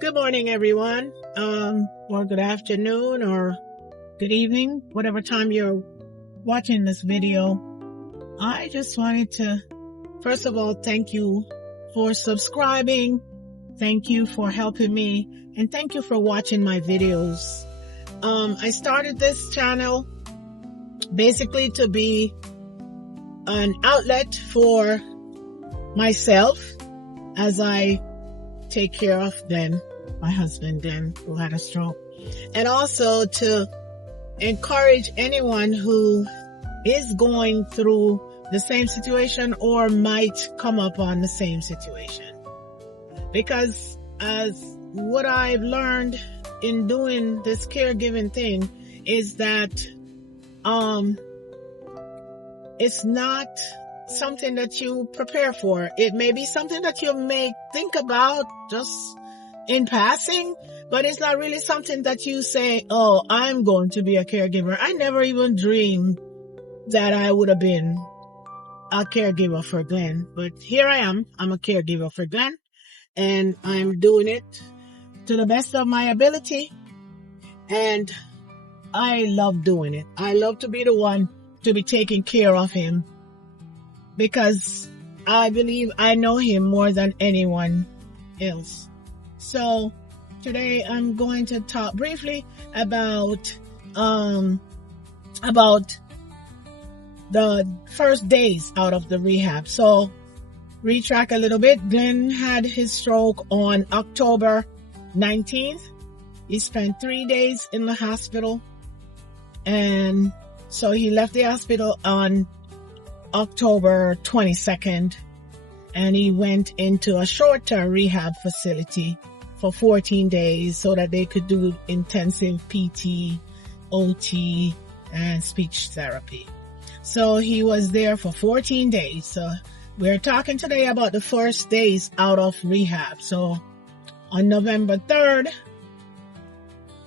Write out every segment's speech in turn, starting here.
Good morning, everyone, or good afternoon, or good evening, whatever time you're watching this video. I just wanted to, first of all, thank you for subscribing. Thank you for helping me, and thank you for watching my videos. I started this channel basically to be an outlet for myself as I take care of Glenn, my husband Glenn, who had a stroke, and also to encourage anyone who is going through the same situation or might come up on the same situation. Because as what I've learned in doing this caregiving thing is that it's not something that you prepare for. It may be something that you may think about just in passing, but it's not really something that you say, oh, I'm going to be a caregiver. I never even dreamed that I would have been a caregiver for Glenn, but here I am. I'm a caregiver for Glenn, and I'm doing it to the best of my ability, and I love doing it. I love to be the one to be taking care of him, because I believe I know him more than anyone else. So today I'm going to talk briefly about the first days out of the rehab. So retrack a little bit. Glenn had his stroke on October 19th. He spent 3 days in the hospital, and so he left the hospital on October 22nd, and he went into a short-term rehab facility for 14 days so that they could do intensive PT, OT, and speech therapy. So he was there for 14 days. So we're talking today about the first days out of rehab. So on November 3rd,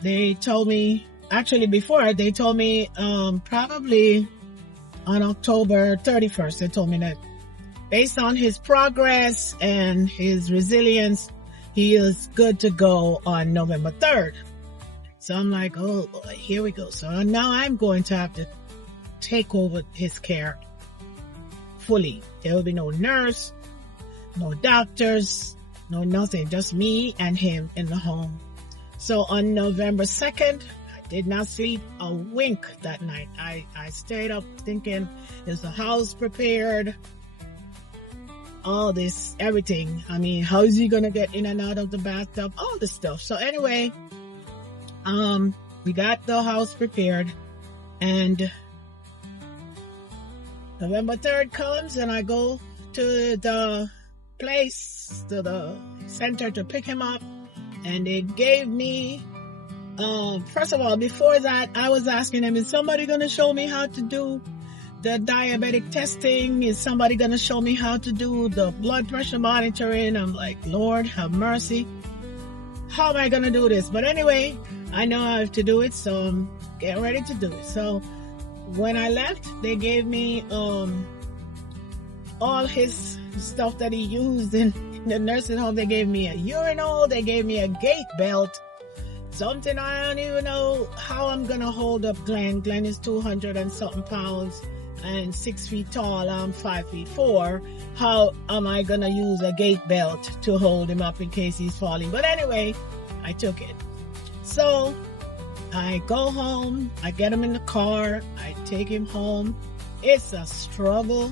they told me, actually before, they told me probably on October 31st, they told me that based on his progress and his resilience, he is good to go on November 3rd. So I'm like, oh, here we go. So now I'm going to have to take over his care fully. There will be no nurse, no doctors, no nothing, just me and him in the home. So on November 2nd, did not sleep a wink that night. I stayed up thinking, is the house prepared? All this, everything. I mean, how is he going to get in and out of the bathtub? All this stuff. So anyway, we got the house prepared, and November 3rd comes, and I go to the place, to the center to pick him up, and they gave me first of all, before that, I was asking him, is somebody going to show me how to do the diabetic testing? Is somebody going to show me how to do the blood pressure monitoring? I'm like, Lord, have mercy. How am I going to do this? But anyway, I know I have to do it, so I'm getting ready to do it. So when I left, they gave me all his stuff that he used in the nursing home. They gave me a urinal. They gave me a gait belt. Something I don't even know how I'm going to hold up Glenn. Glenn is 200 and something pounds and 6 feet tall. I'm 5'4". How am I going to use a gait belt to hold him up in case he's falling? But anyway, I took it. So I go home. I get him in the car. I take him home. It's a struggle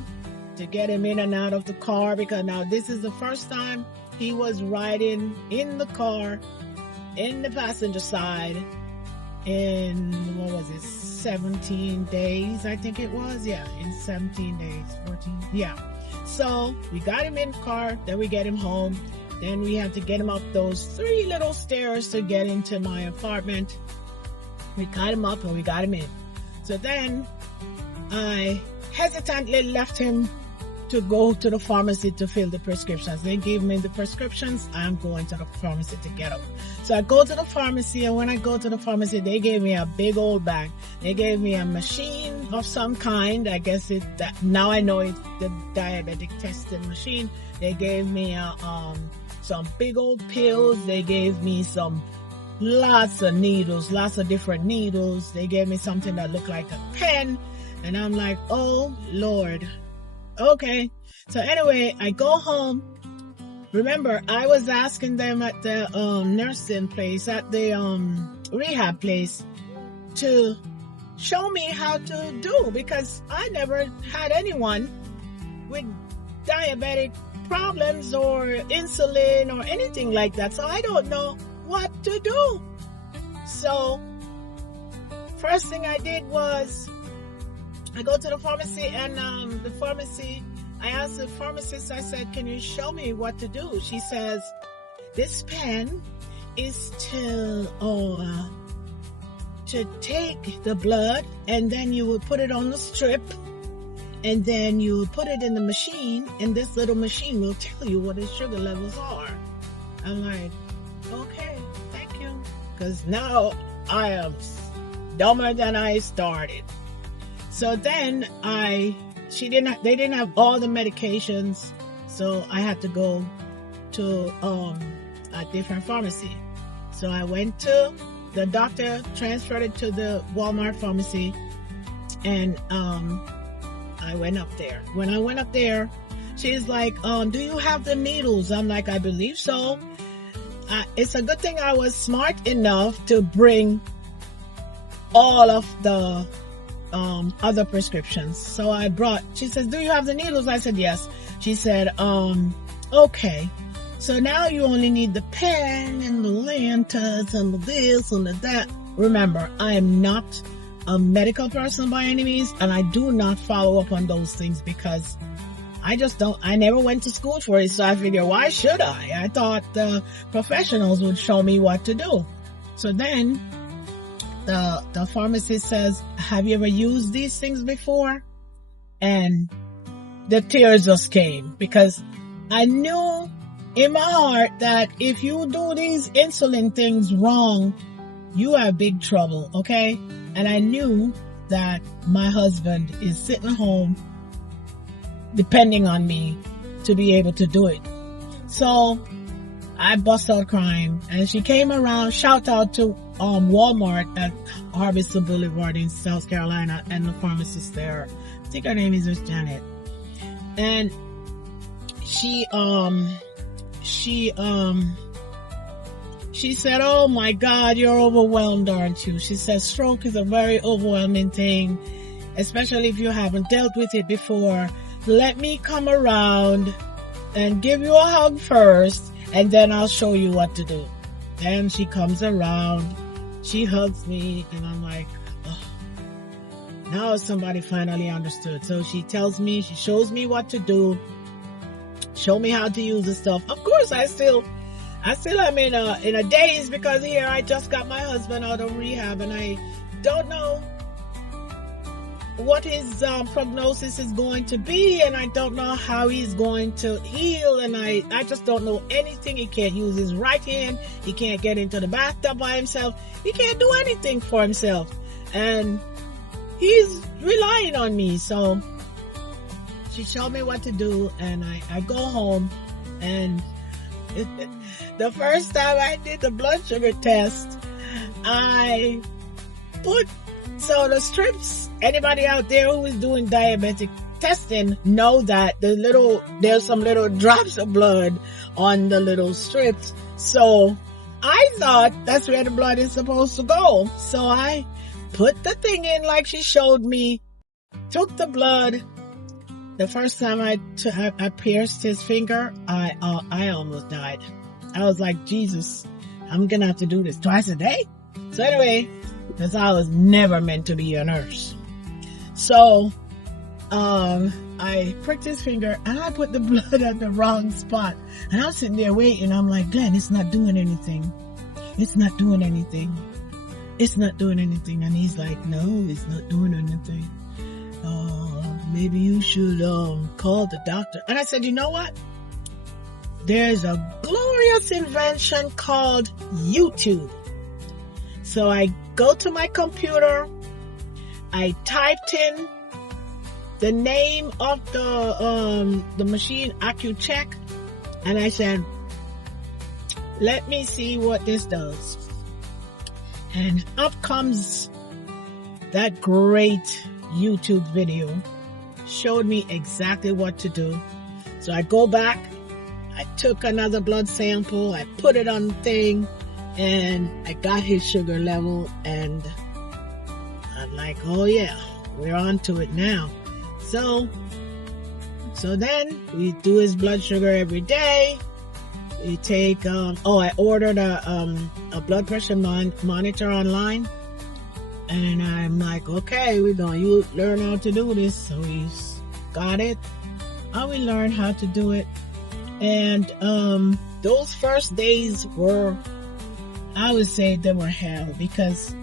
to get him in and out of the car, because now this is the first time he was riding in the car in the passenger side in, 17 days, I think it was. Yeah, in 17 days, 14. Yeah. So we got him in the car, then we get him home. Then we had to get him up those 3 little stairs to get into my apartment. We got him up and we got him in. So then I hesitantly left him to go to the pharmacy to fill the prescriptions. They gave me the prescriptions. I'm going to the pharmacy to get them. So I go to the pharmacy, and when I go to the pharmacy, they gave me a big old bag. They gave me a machine of some kind. I guess now I know it's the diabetic testing machine. They gave me a some big old pills. They gave me lots of needles, lots of different needles. They gave me something that looked like a pen. And I'm like, oh, Lord. Okay. So anyway, I go home. Remember, I was asking them at the nursing place, at the rehab place, to show me how to do, because I never had anyone with diabetic problems or insulin or anything like that. So I don't know what to do. So first thing I did was I go to the pharmacy, and I asked the pharmacist, I said, can you show me what to do? She says, this pen is to take the blood, and then you would put it on the strip, and then you would put it in the machine, and this little machine will tell you what his sugar levels are. I'm like, okay, thank you. Because now I am dumber than I started. So then they didn't have all the medications, so I had to go to a different pharmacy. So I went to the doctor, transferred it to the Walmart pharmacy, and I went up there. When I went up there, she's like, do you have the needles? I'm like, I believe so. It's a good thing I was smart enough to bring all of the other prescriptions. So she says, do you have the needles? I said, yes. She said, okay. So now you only need the pen and the Lantus and the this and the that. Remember, I am not a medical person by any means, and I do not follow up on those things because I never went to school for it. So I figure, why should I? I thought the professionals would show me what to do. So then the pharmacist says, have you ever used these things before? And the tears just came, because I knew in my heart that if you do these insulin things wrong, you have big trouble, okay? And I knew that my husband is sitting home depending on me to be able to do it. So I bust out crying, and she came around. Shout out to Walmart at Harvester Boulevard in South Carolina, and the pharmacist there. I think her name is Miss Janet. And she said, oh my God, you're overwhelmed, aren't you? She says, stroke is a very overwhelming thing, especially if you haven't dealt with it before. Let me come around and give you a hug first, and then I'll show you what to do. Then she comes around, she hugs me, and I'm like, oh, now somebody finally understood. So she shows me what to do, show me how to use the stuff. Of course, I still am in a daze, because here I just got my husband out of rehab, and I don't know what his prognosis is going to be, and I don't know how he's going to heal, and I just don't know anything. He can't use his right hand. He can't get into the bathtub by himself. He can't do anything for himself, and he's relying on me. So she showed me what to do, and I go home, and the first time I did the blood sugar test, so the strips, anybody out there who is doing diabetic testing know that there's some little drops of blood on the little strips. So I thought that's where the blood is supposed to go. So I put the thing in like she showed me, took the blood. The first time I pierced his finger, I almost died. I was like, Jesus, I'm going to have to do this twice a day. So anyway, because I was never meant to be a nurse. So, I pricked his finger, and I put the blood at the wrong spot. And I'm sitting there waiting. I'm like, Glenn, it's not doing anything. It's not doing anything. It's not doing anything. And he's like, no, it's not doing anything. Maybe you should call the doctor. And I said, you know what? There's a glorious invention called YouTube. So I go to my computer, I typed in the name of the machine, AccuCheck, and I said, let me see what this does. And up comes that great YouTube video. Showed me exactly what to do. So I go back, I took another blood sample, I put it on the thing, and I got his sugar level, and I'm like, oh yeah, we're on to it now. So then we do his blood sugar every day. We take, I ordered a blood pressure monitor online. And I'm like, okay, we're going to learn how to do this. So we got it. And we learned how to do it. And those first days were, I would say they were hell, because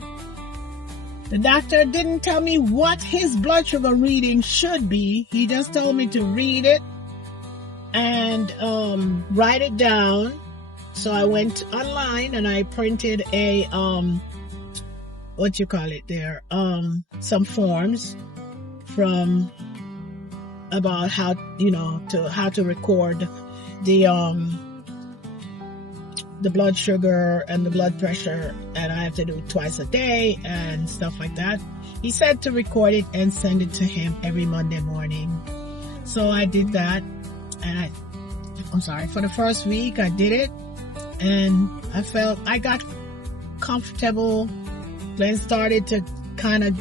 the doctor didn't tell me what his blood sugar reading should be. He just told me to read it and write it down. So I went online and I printed a some forms from about how to record the blood sugar and the blood pressure, and I have to do it twice a day and stuff like that. He said to record it and send it to him every Monday morning. So I did that, and for the first week I did it, and I got comfortable. Glenn started to kind of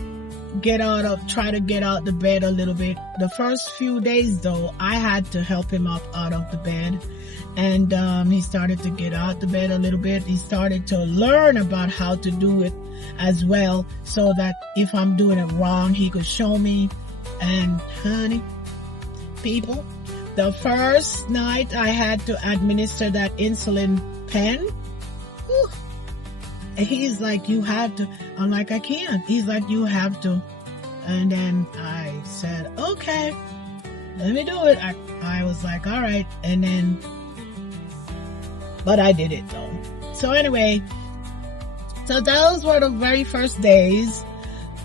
try to get out the bed a little bit. The first few days though, I had to help him up out of the bed, and he started to get out the bed a little bit. He started to learn about how to do it as well, so that if I'm doing it wrong, he could show me. And honey, people, the first night I had to administer that insulin pen, whew, and he's like, you have to. I'm like, I can't. He's like, you have to. And then I said, okay, let me do it. I was like, all right. And then, but I did it though. So anyway, so those were the very first days.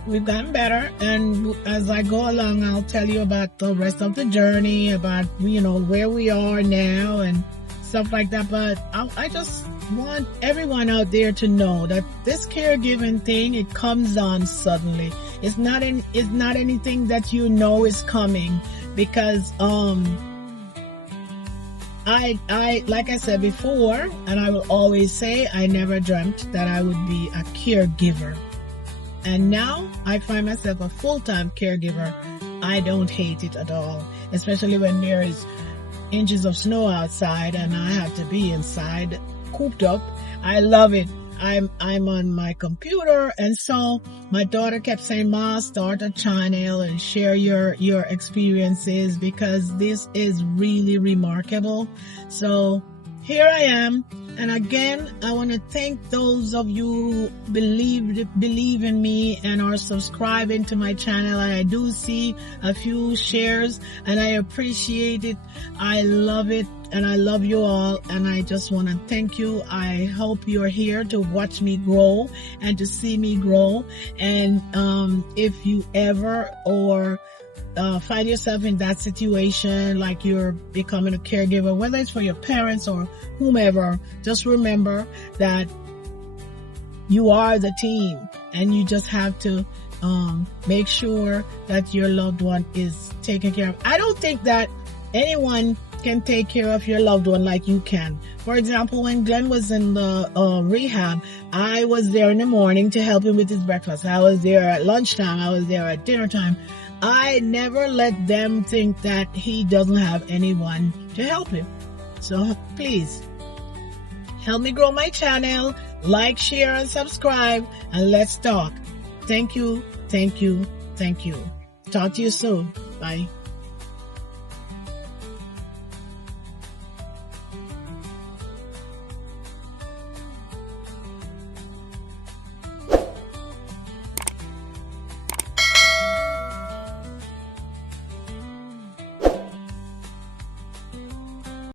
We've gotten better. And as I go along, I'll tell you about the rest of the journey, about, where we are now and stuff like that. But I just want everyone out there to know that this caregiving thing, it comes on suddenly. It's not anything that is coming, because I like I said before, and I will always say, I never dreamt that I would be a caregiver. And now I find myself a full-time caregiver. I don't hate it at all, especially when there is inches of snow outside and I have to be inside cooped up. I love it. I'm on my computer, and so my daughter kept saying, Ma, start a channel and share your experiences, because this is really remarkable. So here I am. And again, I want to thank those of you who believe in me and are subscribing to my channel. And I do see a few shares, and I appreciate it. I love it, and I love you all. And I just want to thank you. I hope you're here to watch me grow and to see me grow. And if you ever find yourself in that situation, like you're becoming a caregiver, whether it's for your parents or whomever, just remember that you are the team, and you just have to make sure that your loved one is taken care of. I don't think that anyone can take care of your loved one like you can. For example, when Glenn was in the rehab, I was there in the morning to help him with his breakfast. I was there at lunchtime. I was there at dinner time. I never let them think that he doesn't have anyone to help him. So please, help me grow my channel. Like, share, and subscribe, and let's talk. Thank you, thank you, thank you. Talk to you soon. Bye.